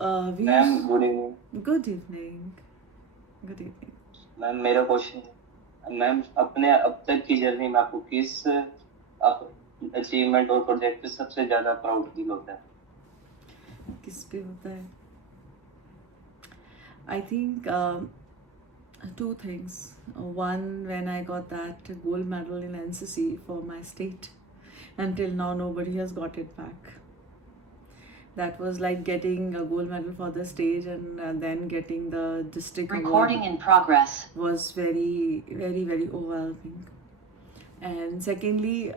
we ma'am good evening. Good evening. Good evening. Ma'am मेरा question है, ma'am अपने अब तक की जर्नी में आपको किस अचीवमेंट और प्रोजेक्ट पे सबसे ज्यादा प्राउड फील होता है? किस पे होता है? I think two things. One, when I got that gold medal in NCC for my state. Until now, nobody has got it back. That was like getting a gold medal for the stage and then getting the district Recording award in progress. was very, very, very overwhelming. And secondly,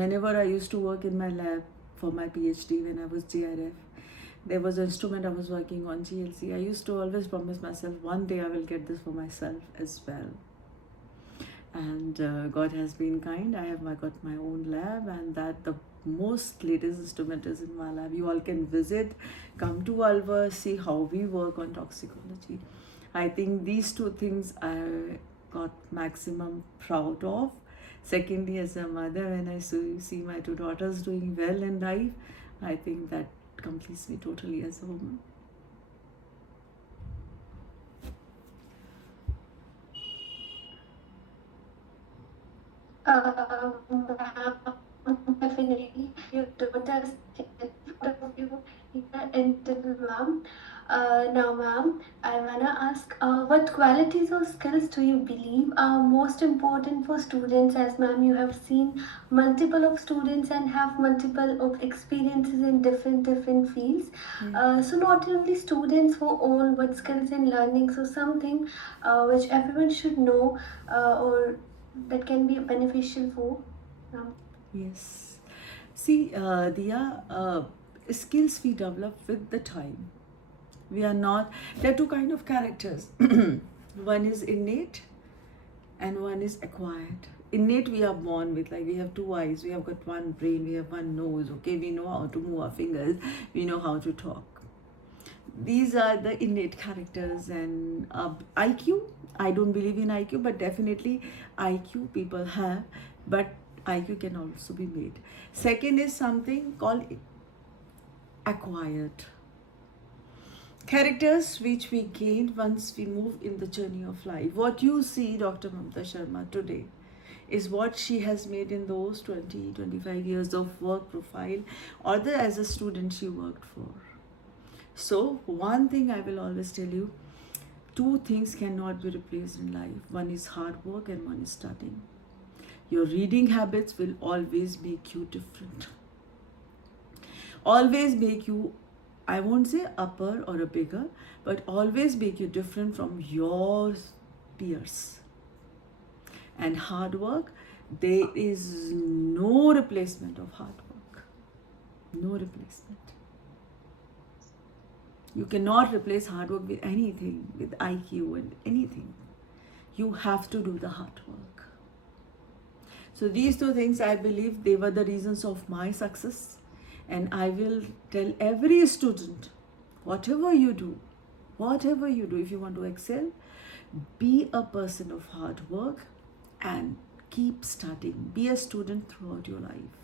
whenever I used to work in my lab for my PhD when I was JRF, there was an instrument I was working on, GLC. I used to always promise myself, one day I will get this for myself as well. And God has been kind. I have got my own lab, and that the most latest instrument is in my lab. You all can visit, come to Alva, see how we work on toxicology. I think these two things I got maximum proud of. Secondly, as a mother, when I see my two daughters doing well in life, I think that completes me totally as a woman. Definitely, your daughters of you intel, ma'am. Now, ma'am, I wanna ask, what qualities or skills do you believe are most important for students? As ma'am, you have seen multiple of students and have multiple of experiences in different fields. So not only students for all, but skills in learning. So something which everyone should know or that can be beneficial for. Yes. See, Diya, skills we develop with the time. We are not, there are two kind of characters. One is innate and one is acquired. Innate we are born with, like we have two eyes, we have got one brain, we have one nose, okay, we know how to move our fingers, we know how to talk. These are the innate characters. And IQ, I don't believe in IQ, but definitely IQ people have, but IQ can also be made. Second is something called acquired characters, which we gain once we move in the journey of life. What you see Dr. Mamta Sharma today is what she has made in those 20-25 years of work profile, or as a student she worked for. So one thing I will always tell you, two things cannot be replaced in life. One is hard work and one is studying. Your reading habits will always make you different. Always make you, I won't say upper or a bigger, but always make you different from your peers. And hard work, there is no replacement of hard work. No replacement. You cannot replace hard work with anything, with IQ and anything. You have to do the hard work. So these two things, I believe, they were the reasons of my success. And I will tell every student, whatever you do, if you want to excel, be a person of hard work and keep studying. Be a student throughout your life.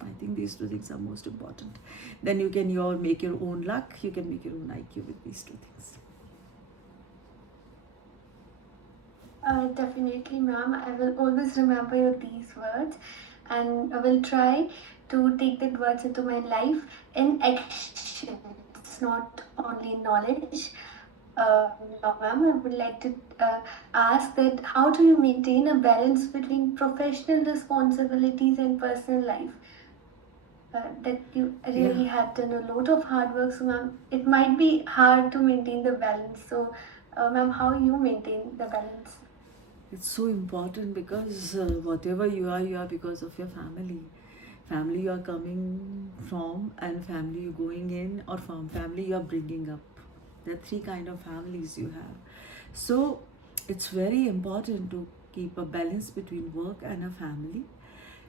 I think these two things are most important. Then you can make your own luck, you can make your own IQ with these two things. Definitely, ma'am. I will always remember these words and I will try to take that words into my life in action. It's not only knowledge. Now, ma'am, I would like to ask that how do you maintain a balance between professional responsibilities and personal life? That you really had done a lot of hard work, so ma'am, it might be hard to maintain the balance. So, ma'am, how you maintain the balance? It's so important because whatever you are because of your family. Family you are coming from, and family you going in, or from family you are bringing up. There are three kind of families you have. So it's very important to keep a balance between work and a family.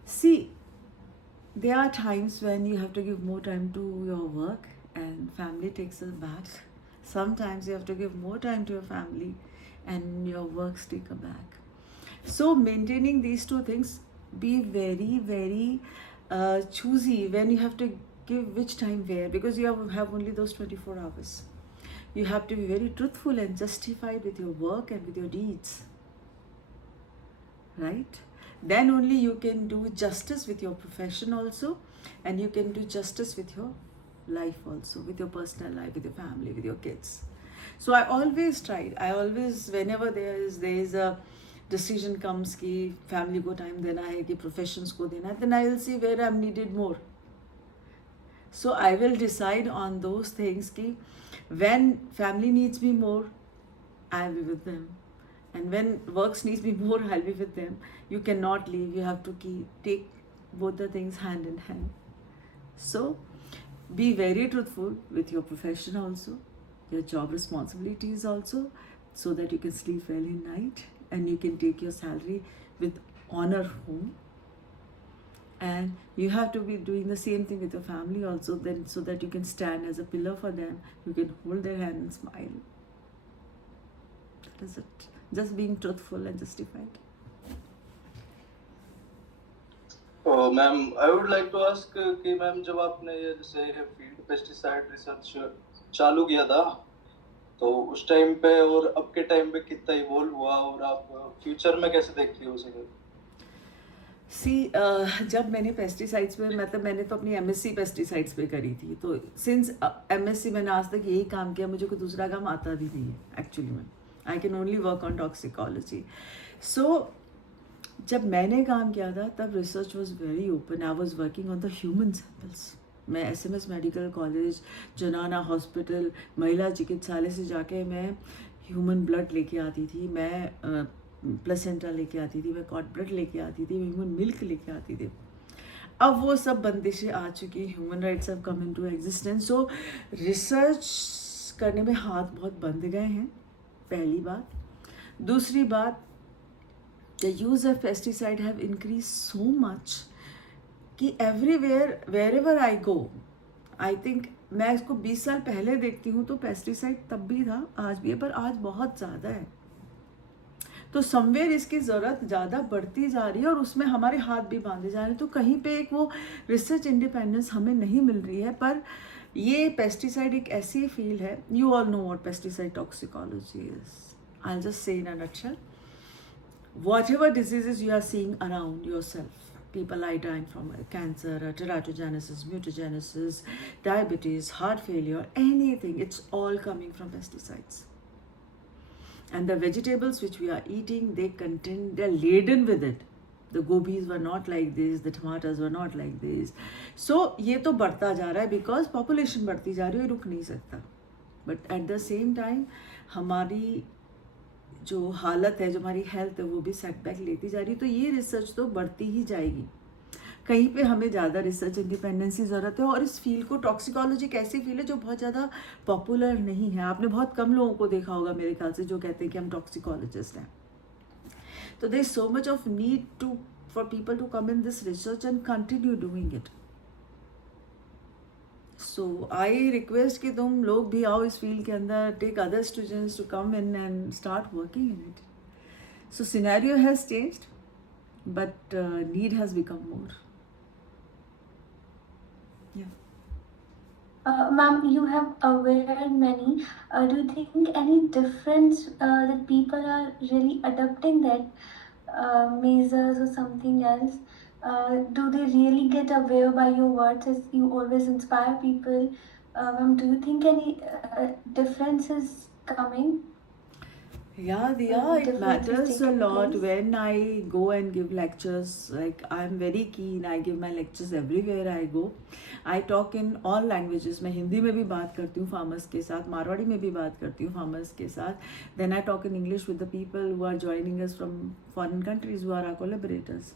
See, there are times when you have to give more time to your work and family takes us back. Sometimes you have to give more time to your family and your works take a back. So maintaining these two things, be very, very choosy when you have to give which time where, because you have only those 24 hours. You have to be very truthful and justified with your work and with your deeds, right? Then only you can do justice with your profession also, and you can do justice with your life also, with your personal life, with your family, with your kids. So I always tried, whenever there is a decision comes कि family को time देना है कि professions को देना है, then I will see where I'm needed more. So I will decide on those things कि when family needs me more, I'll be with them, and when works needs me more, I'll be with them. You cannot leave. You have to take both the things hand in hand. So be very truthful with your profession also, your job responsibilities also, so that you can sleep well in night and you can take your salary with honor home. And you have to be doing the same thing with your family also, then so that you can stand as a pillar for them. You can hold their hand and smile. That is it. Just being truthful and justified. Ma'am I would like to ask कि ma'am जब आपने ये जैसे field pesticide research चालू किया था, तो उस टाइम पे और अब के टाइम पे कितना इवॉल्व हुआ, और आप फ्यूचर में कैसे देखती हो उसे? जब मैंने पेस्टिसाइड्स पे, मतलब मैंने तो अपनी MSc पेस्टिसाइड्स पे करी थी, तो सिंस MSc मैंने आज तक यही काम किया, मुझे कोई दूसरा काम आता भी नहीं है एक्चुअली में. I can only work on toxicology. So जब मैंने काम किया था तब research was very open. I was working on the human samples. मैं SMS मेडिकल कॉलेज, जनाना हॉस्पिटल, महिला चिकित्सालय से जाके मैं ह्यूमन ब्लड लेके आती थी, मैं प्लेसेंटा लेके आती थी, मैं कॉट ब्लड लेके आती थी, मैं ह्यूमन मिल्क लेके आती थी. अब वो सब बंदिशें आ चुकी, human rights have come into existence. So research करने में हाथ बहुत बंद गए हैं, पहली बात. दूसरी बात, the use of pesticide have increased so much कि everywhere wherever I go, I think मैं इसको 20 साल पहले देखती हूँ तो पेस्टिसाइड तब भी था, आज भी है, पर आज बहुत ज़्यादा है. तो समवेयर इसकी ज़रूरत ज़्यादा बढ़ती जा रही है और उसमें हमारे हाथ भी बांधे जा रहे हैं. तो कहीं पे एक वो रिसर्च इंडिपेंडेंस हमें नहीं मिल रही है. पर ये पेस्टिसाइड एक ऐसी फील्ड है, you all know what pesticide toxicology is. I will just say in a nutshell, whatever diseases you are seeing around yourself, people are dying from cancer, teratogenesis, mutagenesis, diabetes, heart failure, anything, it's all coming from pesticides. And the vegetables which we are eating, they're laden with it. The gobis were not like this, the tomatoes were not like this. So ये तो बढ़ता जा रहा है because population बढ़ती जा रही है, रुक नहीं सकता. But at the same time हमारी जो हालत है, जो हमारी हेल्थ है, वो भी सेटबैक लेती जा रही है. तो ये रिसर्च तो बढ़ती ही जाएगी. कहीं पे हमें ज़्यादा रिसर्च इंडिपेंडेंस की ज़रूरत है. और इस फील्ड को, टॉक्सिकोलॉजी एक ऐसी फील्ड है जो बहुत ज़्यादा पॉपुलर नहीं है. आपने बहुत कम लोगों को देखा होगा मेरे ख्याल से जो कहते हैं कि हम टॉक्सिकोलॉजिस्ट हैं. तो there is so much of need for people to come in this research and continue doing it. So I request कि तुम लोग भी आओ इस फील्ड के अंदर, take other students to come in and start working in it. So scenario has changed but need has become more. Ma'am, you have wear many. Do you think any difference that people are really adopting that measures or something else? Do they really get aware by your words as you always inspire people? Ma'am, do you think any difference is coming? Yeah, it Difference is matters a taking lot place? when I go and give lectures. Like I'm very keen. I give my lectures everywhere I go. I talk in all languages. मैं हिंदी में भी बात करती हूँ farmers के साथ, मारवाड़ी में भी बात करती हूँ फार्मर्स के साथ. Then I talk in English with the people who are joining us from foreign countries who are our collaborators.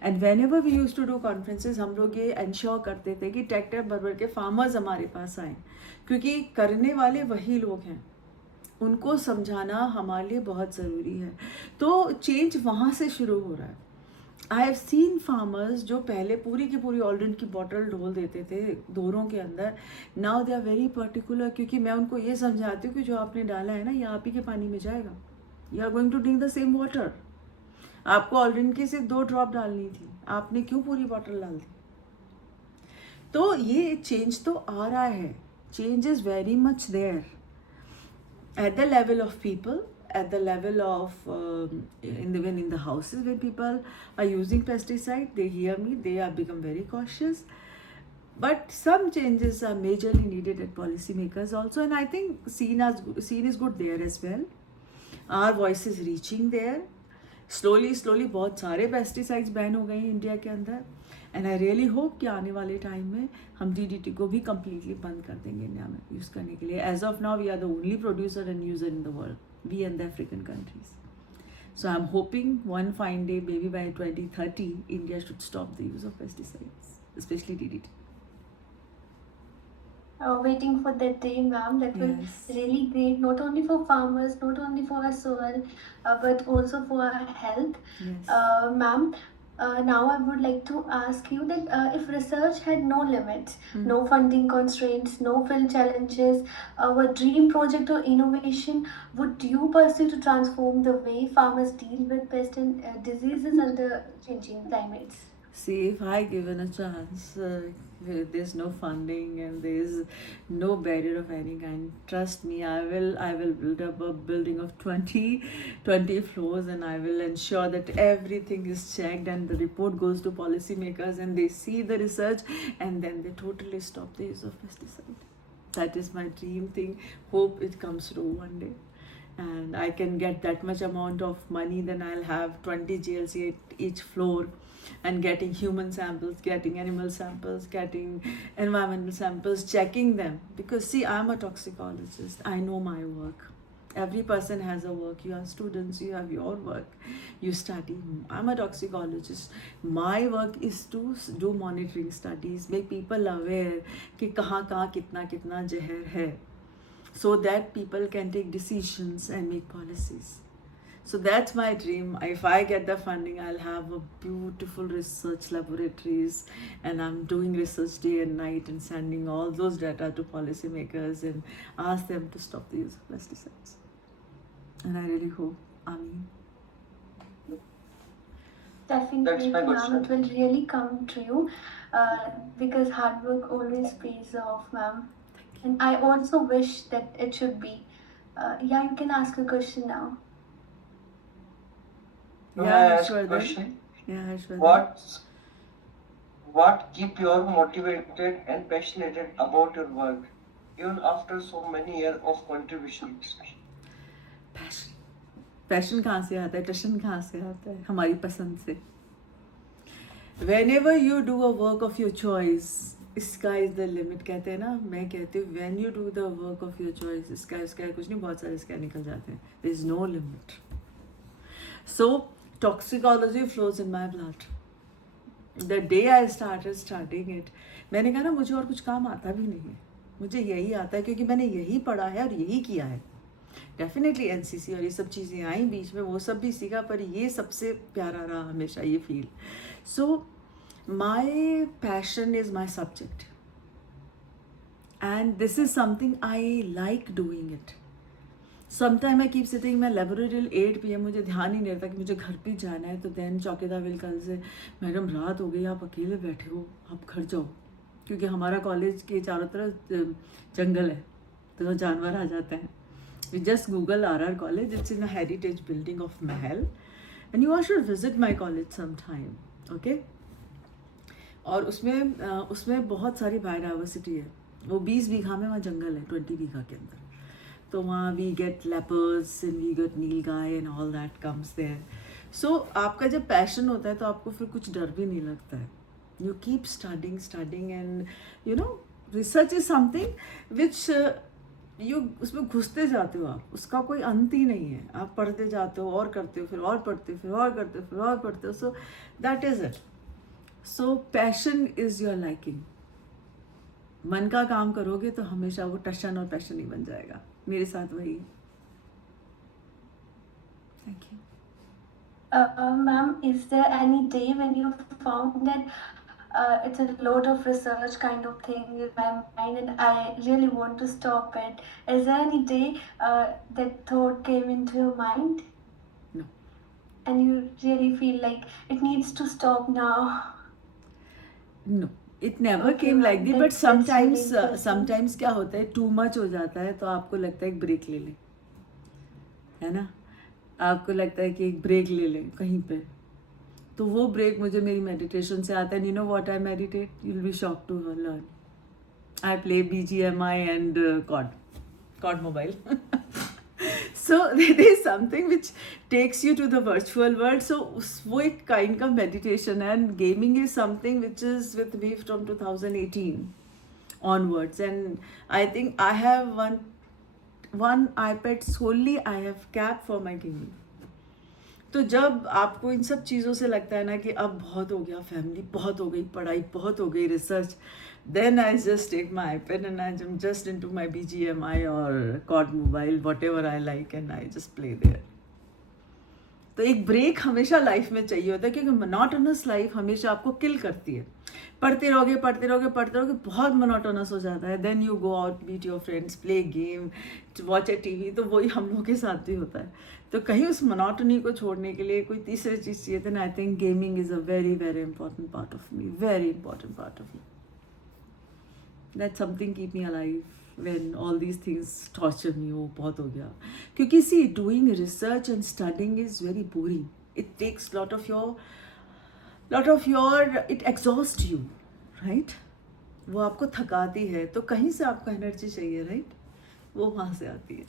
And whenever we used to do conferences, हम लोग ये ensure करते थे कि ट्रैक्टर भर के फार्मर्स हमारे पास आएँ, क्योंकि करने वाले वही लोग हैं. उनको समझाना हमारे लिए बहुत ज़रूरी है. तो चेंज वहाँ से शुरू हो रहा है. आई हैव सीन फार्मर्स जो पहले पूरी की पूरी ऑलरेडी की बॉटल ढोल देते थे दोरों के अंदर. Now they are very particular, क्योंकि मैं उनको ये समझाती हूँ कि जो आपने डाला है ना, ये आप ही के पानी में जाएगा. You are going to drink the same water. आपको ऑलरेडी की सिर्फ 2 ड्रॉप डालनी थी, आपने क्यों पूरी बॉटल डाल दी? तो ये चेंज तो आ रहा है, change is very much there at the level of people, at the level of even in the houses where people are using pesticide, they hear me, they have become very cautious. But some changes are majorly needed at policymakers also, and I think seen is good there as well. Our voice is reaching there. slowly बहुत सारे pesticides ban हो गए हैं India के अंदर, and I really hope कि आने वाले टाइम में हम DDT को भी कम्प्लीटली बंद कर देंगे इंडिया में यूज़ करने के लिए. As of now we are the only producer and user in the world, we and the African countries. So I'm hoping one fine day, maybe by 2030, India should stop the use of pesticides, especially DDT. Waiting for that day, ma'am. That will Yes. really great, not only for farmers, not only for our soil, but also for our health. Yes. Ma'am, now I would like to ask you that if research had no limits, no funding constraints, no field challenges, a dream project or innovation, would you pursue to transform the way farmers deal with pests and diseases under changing climates? See, if I given a chance, there's no funding and there's no barrier of any kind. Trust me, I will build up a building of 20 floors, and I will ensure that everything is checked and the report goes to policymakers and they see the research and then they totally stop the use of pesticide. That is my dream thing. Hope it comes true one day. And I can get that much amount of money, then I'll have 20 GLC at each floor, and getting human samples, getting animal samples, getting environmental samples, checking them. Because see, I'm a toxicologist, I know my work. Every person has a work. You have students, you have your work, you study. I'm a toxicologist. My work is to do monitoring studies, make people aware कि कहाँ कहाँ कितना कितना जहर है, so that people can take decisions and make policies. So that's my dream. If I get the funding, I'll have a beautiful research laboratories, and I'm doing research day and night and sending all those data to policymakers and ask them to stop the use of pesticides. And I really hope, Amin. Definitely, That's my ma'am, question. it will really come to you because hard work always pays off, ma'am. And I also wish that it should be. Yeah, you can ask a question now. May I ask a Harshvardhan. question? Yeah, Harshvardhan. What keep you motivated and passionate about your work, even after so many years of contributions? Passion कहाँ से आता है, टशन कहाँ से आता है? हमारी पसंद से. Whenever you do a work of your choice, sky is the limit कहते हैं ना. मैं कहती हूँ when you do the work of your choice, sky कुछ नहीं, बहुत सारे sky निकल जाते हैं. There is no limit. So toxicology flows in my blood. The day I started studying it, मैंने कहा ना मुझे और कुछ काम आता भी नहीं है, मुझे यही आता है क्योंकि मैंने यही पढ़ा है और यही किया है. डेफिनेटली NCC और ये सब चीज़ें आई बीच में, वो सब भी सीखा, पर ये सबसे प्यारा रहा हमेशा ये feel. So my passion is my subject, and this is something I like doing it. Sometime I keep sitting, मैं लेबोरेटरी 8 PM, मुझे ध्यान ही नहीं रहता कि मुझे घर पे जाना है. तो देन चौकीदार विल कल से, मैडम रात हो गई, आप अकेले बैठे हो, आप घर जाओ, क्योंकि हमारा कॉलेज के चारों तरफ जंगल है तो जानवर आ जाते हैं. You just Google RR College. It's in a heritage building of Mahal, and you all should visit my college sometime. Okay? और उसमें बहुत सारी बायोडाइवर्सिटी है. वो 20 बीघा में वहाँ जंगल है, 20 बीघा के अंदर. तो वहाँ we get leopards and we get nilgai and all that comes there. So आपका जब पैशन होता है तो आपको फिर कुछ डर भी नहीं लगता है. You keep studying and you know research is something which उसमें घुसते जाते हो आप, उसका कोई अंत ही नहीं है. आप पढ़ते जाते हो और करते हो, फिर और पढ़ते हो, फिर और करते हो, फिर और पढ़ते हो. So that is it. So passion is your liking. मन का काम करोगे तो हमेशा वो टशन और पैशन ही बन जाएगा. मेरे साथ वही है. Thank you. Ma'am, is there any day when you found that it's a lot of research kind of thing in my mind and I really want to stop it? Is there any day that thought came into your mind? No. And you really feel like it needs to stop now? No. It never Okay, came like ma'am. That, but That's really sometimes interesting. Sometimes क्या होता है, too much हो जाता है तो आपको लगता है एक ब्रेक ले लें, है ना, आपको लगता है कि एक ब्रेक ले लें कहीं पे, तो वो ब्रेक मुझे मेरी मेडिटेशन से आता है. You know what I meditate, you will be shocked to learn. I play BGMI and COD Mobile. So there's something which takes you to the virtual world. So वो एक kind का meditation है, and gaming is something which is with me from 2018 onwards. And I think I have one iPad solely I have kept for my gaming. तो जब आपको इन सब चीज़ों से लगता है ना कि अब बहुत हो गया, फैमिली बहुत हो गई, पढ़ाई बहुत हो गई, research, then I just take my iPad and I'm just into my BGMI or COD Mobile, whatever I like, and I just play there. तो एक ब्रेक हमेशा लाइफ में चाहिए होता है, क्योंकि मोनोटोनस लाइफ हमेशा आपको किल करती है. पढ़ते रहोगे पढ़ते रहोगे पढ़ते रहोगे, बहुत मोनोटोनस हो जाता है. Then you go out, meet your friends, play game, watch a TV. तो वही हम लोगों के साथ भी होता है. तो कहीं उस मोनोटोनी को छोड़ने के लिए कोई तीसरी चीज़ चाहिए. Then I think gaming is a very very important part of me, very important part of me. That's something keep me alive when all these things torture me. Oh, बहुत हो गया. क्योंकि see, doing research and studying is very boring. It takes lot of your, it exhausts you, right? वो आपको थकाती है, तो कहीं से आपको एनर्जी चाहिए, right? वो वहाँ से आती है.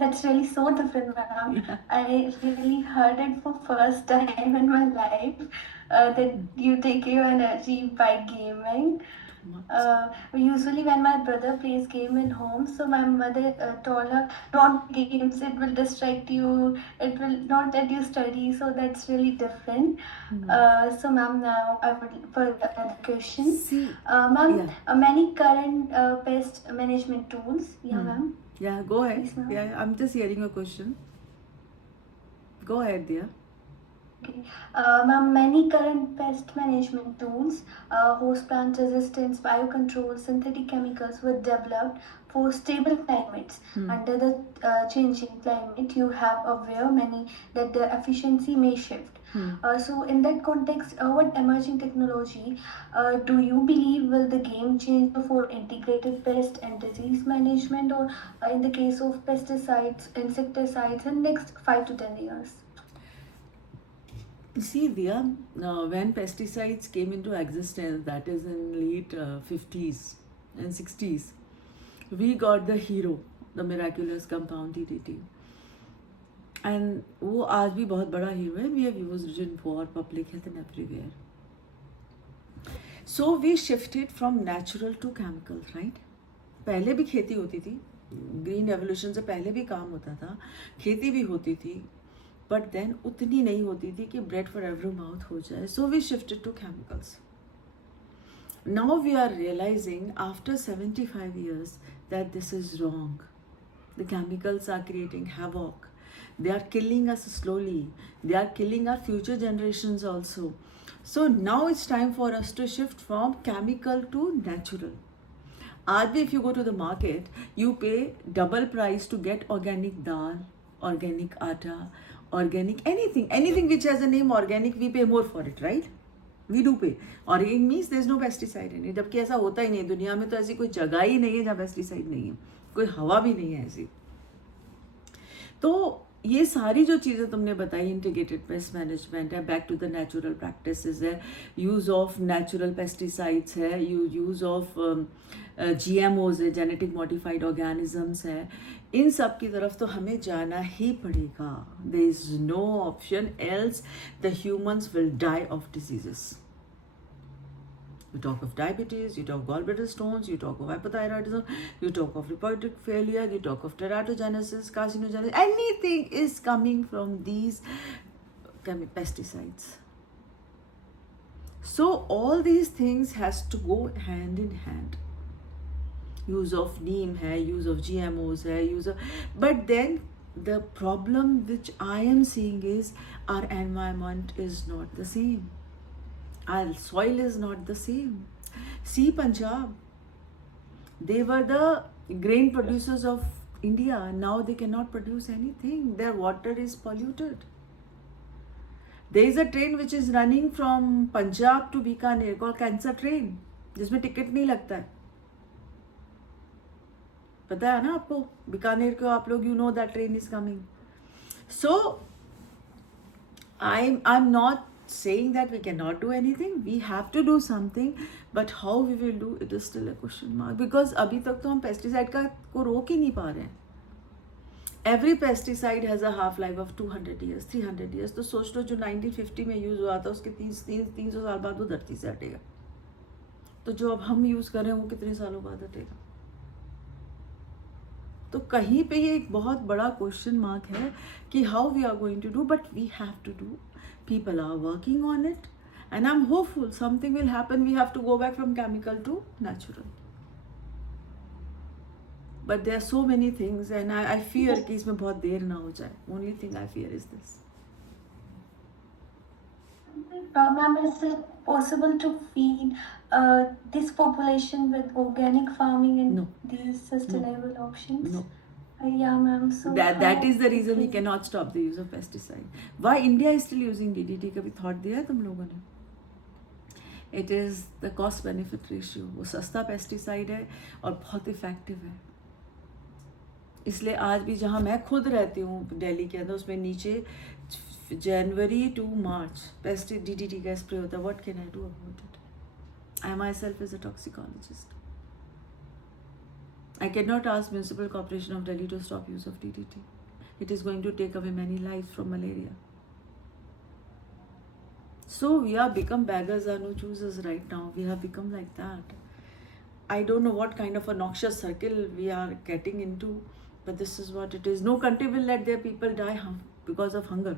That's really so different, ma'am. I really heard it for first time in my life that you take your energy by gaming. Usually when my brother plays game in home, so my mother told her, not games, it will distract you, it will not let you study, so that's really different. So ma'am, now I would for the question. See, Ma'am, yeah. many current pest management tools, yeah ma'am. Yeah, go ahead. Yes, ma'am. Yeah, I'm just hearing a question. Go ahead, dear. Okay. Ma'am, many current pest management tools, host plant resistance, biocontrol, synthetic chemicals were developed for stable climates. Under the changing climate, you have aware many that their efficiency may shift. So in that context, what emerging technology do you believe will the game changer for integrated pest and disease management, or in the case of pesticides, insecticides, in next 5 to 10 years? See, Dia, when pesticides came into existence, that is in late 50s and 60s, we got the hero, the miraculous compound DDT. And वो आज भी बहुत बड़ा hero है. We have used it in for public health and everywhere. So we shifted from natural to chemical, right? पहले भी खेती होती थी, ग्रीन रेवोल्यूशन से पहले भी काम होता था, खेती भी होती थी, बट देन उतनी नहीं होती थी कि ब्रेड फॉर एवरी माउथ हो जाए. So we shifted to chemicals. Now we are realizing after 75 years that this is wrong. The chemicals are creating havoc. They are killing us slowly. They are killing our future generations also. So now it's time for us to shift from chemical to natural. आज भी if you go to the market, you pay double price to get organic dal, organic atta, organic anything which has a name organic, we pay more for it, right? We do pay. Organic means there is no pesticide in it. जबकि ऐसा होता ही नहीं है दुनिया में. तो ऐसी कोई जगह ही नहीं है जहाँ पेस्टिसाइड नहीं है, कोई हवा भी नहीं है ऐसी. तो ये सारी जो चीज़ें तुमने बताई, इंटीग्रेटेड पेस्ट मैनेजमेंट है, back to the natural practices है, यूज़ ऑफ नेचुरल पेस्टिसाइड्स है, यूज़ ऑफ GMOs है, जेनेटिक मॉडिफाइड ऑर्गेनिजम्स है, इन सब की तरफ तो हमें जाना ही पड़ेगा. There is no option else the humans will die of diseases. You talk of diabetes, you talk of gallbladder stones, you talk of hypothyroidism, you talk of reproductive failure, you talk of teratogenesis, carcinogenesis. Anything is coming from these pesticides. So all these things has to go hand in hand. Use of neem hai, use of GMOs hai, but then the problem which I am seeing is our environment is not the same. Our soil is not the same. See Punjab, they were the grain producers of India. Now they cannot produce anything. Their water is polluted. There is a train which is running from Punjab to Bikaner called cancer train, जिसमें ticket नहीं लगता है. पता है ना आपको, बीकानेर को आप लोग, you know that train is coming. So I'm not saying that we cannot do anything. We have to do something, but how we will do it is still a question mark, because अभी तक तो हम pesticide को रोक ही नहीं पा रहे हैं. Every pesticide has a half life of 200 years, 300 years. तो सोच लो जो 1950 में यूज हुआ था उसके 300 साल बाद वो धरती से हटेगा. तो जो अब हम यूज कर रहे हैं वो कितने सालों बाद हटेगा. तो कहीं पे ये एक बहुत बड़ा क्वेश्चन मार्क है कि how we are going to do, but we have to do. People are working on it and I am hopeful something will happen. We have to go back from chemical to natural. But there are so many things and I fear कि इसमें बहुत देर ना हो जाए. Only thing I fear is this. Ma'am, is it possible to feed this population with organic farming and No. these sustainable options? No. Yeah, ma'am. So That is the reason we cannot stop the use of pesticide. Why India is still using DDT? कभी thought दिया है तुम लोगों ने? It is the cost benefit ratio. वो सस्ता pesticide है और बहुत इफेक्टिव है. इसलिए आज भी जहाँ मैं खुद रहती हूँ दिल्ली के अंदर, उसमें नीचे जनवरी टू मार्च DDT का स्प्रे होता है. What can I do about it? I my self is a toxicologist. I cannot ask Municipal Corporation of Delhi to stop use of DDT. It is going to take away many lives from malaria. So we have become beggars are no choosers right now. We have become like that. I don't know what kind of a noxious circle we are getting into, but this is what it is. No country will let their people die because of hunger.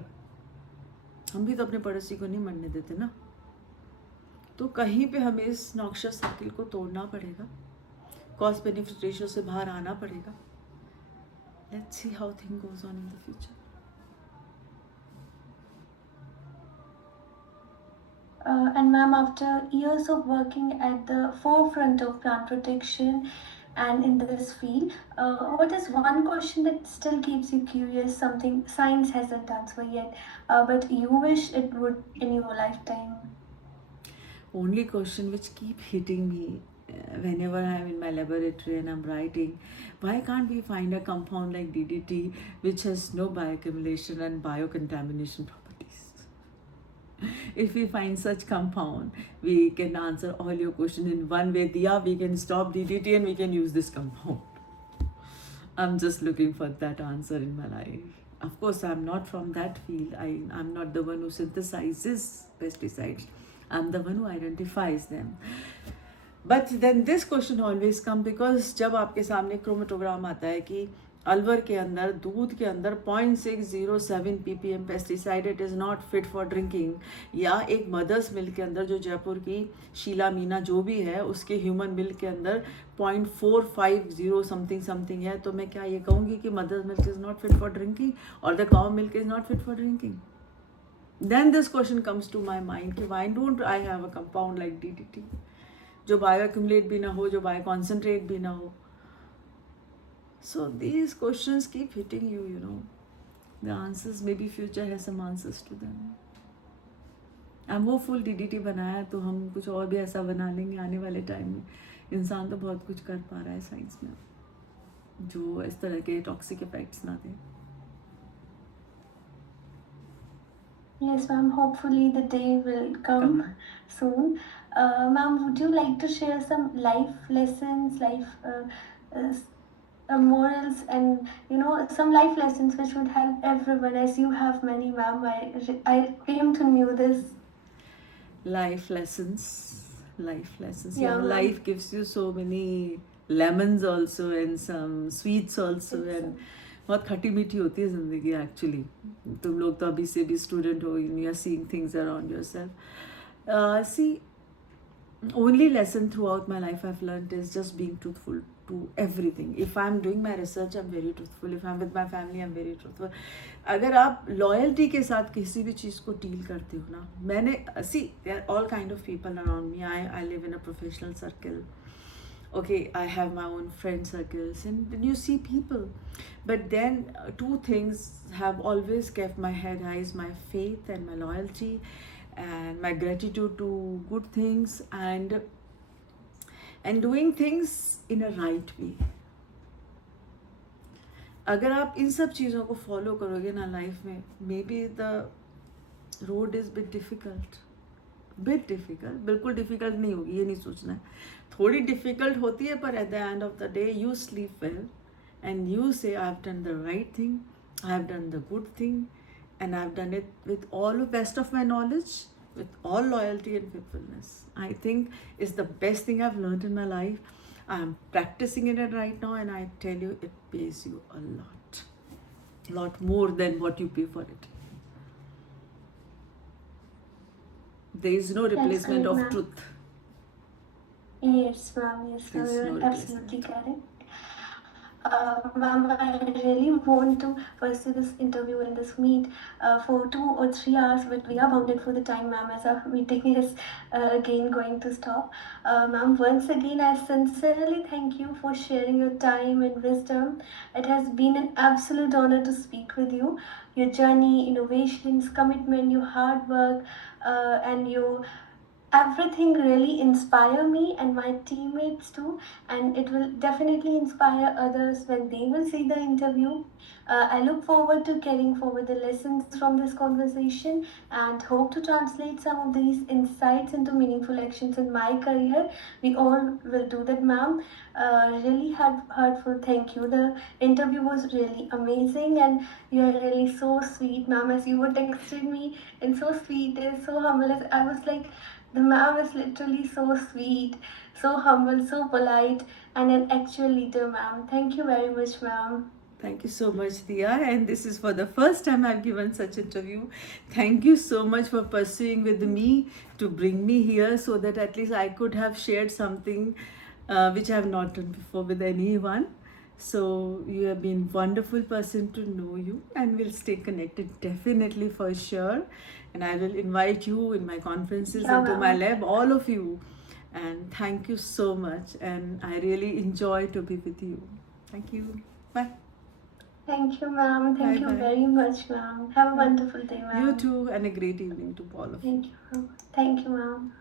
हम भी तो अपने पड़ोसी को नहीं मरने देते ना. तो कहीं पे हमें इस noxious circle को तोड़ना पड़ेगा. कॉस्ट बेनिफिट रेशियो से बाहर आना पड़ेगा. Let's see how thing goes on in the future. And ma'am, after years of working at the forefront of plant protection and in this field, what is one question that still keeps you curious, something science hasn't answered yet, but you wish it would in your lifetime? Only question which keep hitting me whenever I am in my laboratory and I'm writing, why can't we find a compound like DDT which has no bioaccumulation and biocontamination properties? If we find such compound, we can answer all your question in one way. Yeah, we can stop DDT and we can use this compound. I'm just looking for that answer in my life. Of course, I'm not from that field. I'm not the one who synthesizes pesticides. I'm the one who identifies them. But then this question always come, because जब आपके सामने chromatogram आता है कि अलवर के अंदर, दूध के अंदर 0.607 ppm pesticide, it is not fit for drinking, या एक मदर्स मिल्क के अंदर जो जयपुर की शीला मीना जो भी है उसके ह्यूमन मिल्क के अंदर 0.450 समथिंग है, तो मैं क्या ये कहूँगी कि mother's milk is not fit for drinking और the cow milk is not fit for drinking? Then this question comes to my mind कि why don't I have a compound like DDT जो बायो एक्यूमुलेट भी ना हो, जो bio concentrate भी ना हो. So these questions keep hitting you, you know. The answers may be future has some answers to them. I am hopeful DDT बनाया तो हम कुछ और भी ऐसा बना लेंगे आने वाले टाइम में. इंसान तो बहुत कुछ कर पा रहा है साइंस में जो इस तरह के टॉक्सिक इफेक्ट्स ना दें. Yes, ma'am. Hopefully the day will come soon. Ma'am, would you like to share some life lessons, morals, and some life lessons which would help everyone, as you have many, ma'am. I came to know this. Life lessons. Yeah, ma'am. Life gives you so many lemons also and some sweets also, and बहुत खट्टी मीठी होती है ज़िंदगी actually. तुम लोग तो अभी से भी स्टूडेंट हो, you are seeing things around yourself. See, only lesson throughout my life I've learned is just being truthful to everything. If I'm doing my research, I'm very truthful. If I'm with my family, I'm very truthful. अगर आप loyalty के साथ किसी भी चीज़ को deal करते हो ना, मैंने there are all kind of people around me. I live in a professional circle. okay, I have my own friend circles, and then you see people. But then two things have always kept my head high: is my faith and my loyalty, and my gratitude to good things, and doing things in a right way. अगर आप इन सब चीज़ों को follow करोगे ना life में, may be the road is bit difficult, बिल्कुल difficult नहीं होगी, ये नहीं सोचना है, थोड़ी डिफ़िकल्ट होती है, पर at the end of the day you sleep well and you say I have done the right thing, I have done the good thing, and I've done it with all the best of my knowledge, with all loyalty and faithfulness. I think it's the best thing I've learned in my life. I'm practicing it right now, and I tell you, it pays you a lot more than what you pay for it. There is no That's replacement great, of ma'am. truth. Yes, ma'am. Yes, ma'am. There's no You're absolutely replacement. correct. Ma'am, I really want to pursue this interview and this meet for 2 or 3 hours, but we are bounded for the time, ma'am, as our meeting is again going to stop. Ma'am, once again, I sincerely thank you for sharing your time and wisdom. It has been an absolute honor to speak with you. Your journey, innovations, commitment, your hard work, and your everything really inspire me and my teammates too, and it will definitely inspire others when they will see the interview. I look forward to carrying forward the lessons from this conversation and hope to translate some of these insights into meaningful actions in my career. We all will do that, ma'am. Really heartful thank you. The interview was really amazing, and you are really so sweet, ma'am. As you were texting me, and so sweet and so humble, as I was like, the ma'am is literally so sweet, so humble, so polite, and an actual leader, ma'am. Thank you very much, ma'am. Thank you so much, Dia. And this is for the first time I've given such interview. Thank you so much for pursuing with me to bring me here, so that at least I could have shared something which I have not done before with anyone. So you have been wonderful person to know you, and we'll stay connected definitely for sure. And I will invite you in my conferences Yeah, into my ma'am. lab, all of you. And thank you so much. And I really enjoy to be with you. Thank you. Bye. Thank you, ma'am. Thank you Bye-bye. very much, ma'am. Have a Bye. wonderful day, ma'am. You too, and a great evening to all of you. Thank you, ma'am. Thank you, ma'am.